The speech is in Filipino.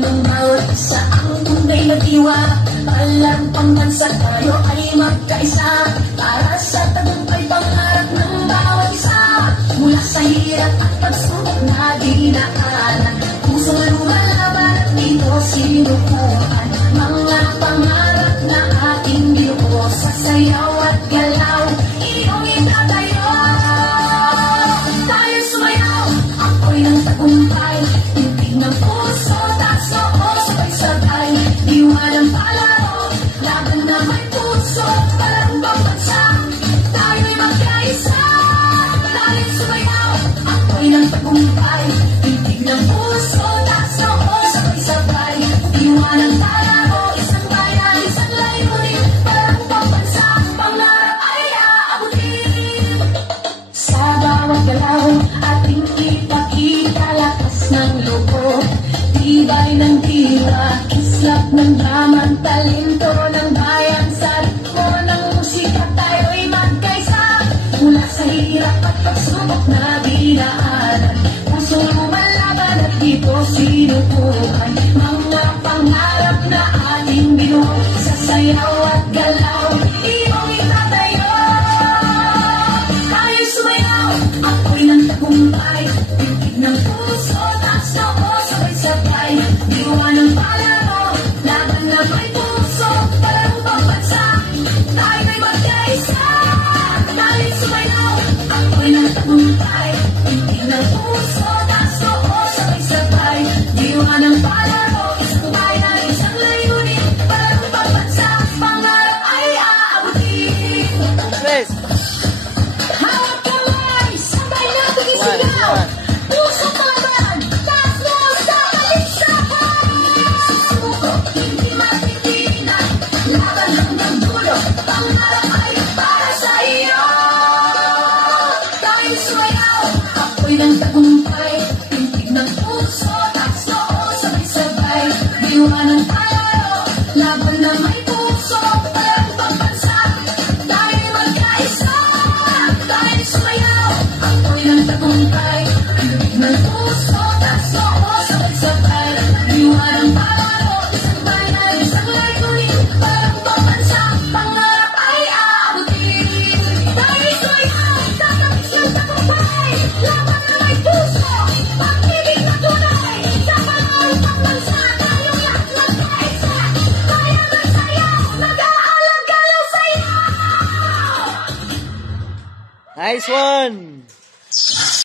ng bawat isa ang tunay na diwa. Palang pambansa tayo ay magkaisa para sa tagumpay pangarap ng bawat isa. Mula sa hirap at pagsubok na dinaanan, pusong lumalaban at dito sinukuhan. Mga pangarap na ating binuo sa sayaw at galaw, iyong itatayo. Tayo sumayaw, ako'y ng tagumpay, tintig ng puso, taas noo, sabay-sabay. Diwa ng palaro, laban na may puso, palang pambansa, tayo'y magkaisa. Tayo sumayaw, ako'y ng tagumpay, tintig ng puso, taas noo, sabay-sabay. Diwa ng palaro, isang bayan, isang layunin, palang pambansa, pangarap ay aabutin. Sa bawat galaw, ating ipakita lakas ng loob, tibay ng diwa, kislap ng drama, talento ng bayan. Sa ritmo ng musika tayo'y magkaisa. Mula sa hirap at pagsubok na dinaanan, pusong lumalaban at dito sinukuhan. Mga pangarap na ating binuo sa sayaw at galaw, iyong itatayo. Tayo sumayaw, ako'y ng tagumpay, tintig ng puso, taas noo, sabay-sabay. Diwa ng palaro, laban na may puso, palang pambansa, tayo'y magkaisa. Tayo sumayaw, ako'y ng tagumpay, tintig ng puso, taas noo, sabay-sabay. Diwa ng palaro, isang bayan, isang layunin, palang pambansa, pangarap ay aabutin. Tres. Hawak kamay, sabay natin isigaw. Puso palaban, taas mo sa balisakan. Susuko, hindi matitinag, laban hanggang dulo, pangarap ay para sa iyo. Tayo sumayaw, ako'y ng tagumpay, tintig ng puso, taas noo, sabay-sabay. Diwa ng palaro, laban na may puso, palang pambansa, tayo'y magkaisa. Tayo sumayaw, ako'y ng tagumpay, tintig ng puso, taas noo, sabay-sabay. Diwa ng palaro, isang bayan, isang layunin, palang pambansa, pangarap ay aabutin. Tayo sumayaw, tatapos ng tagumpay, laban na may puso, pag-ibig na tunay, sa pangarap pambansa, tayong lahat magkaisa. Kaya magsayaw, nag-aalang galaw sa'yo. Nice one!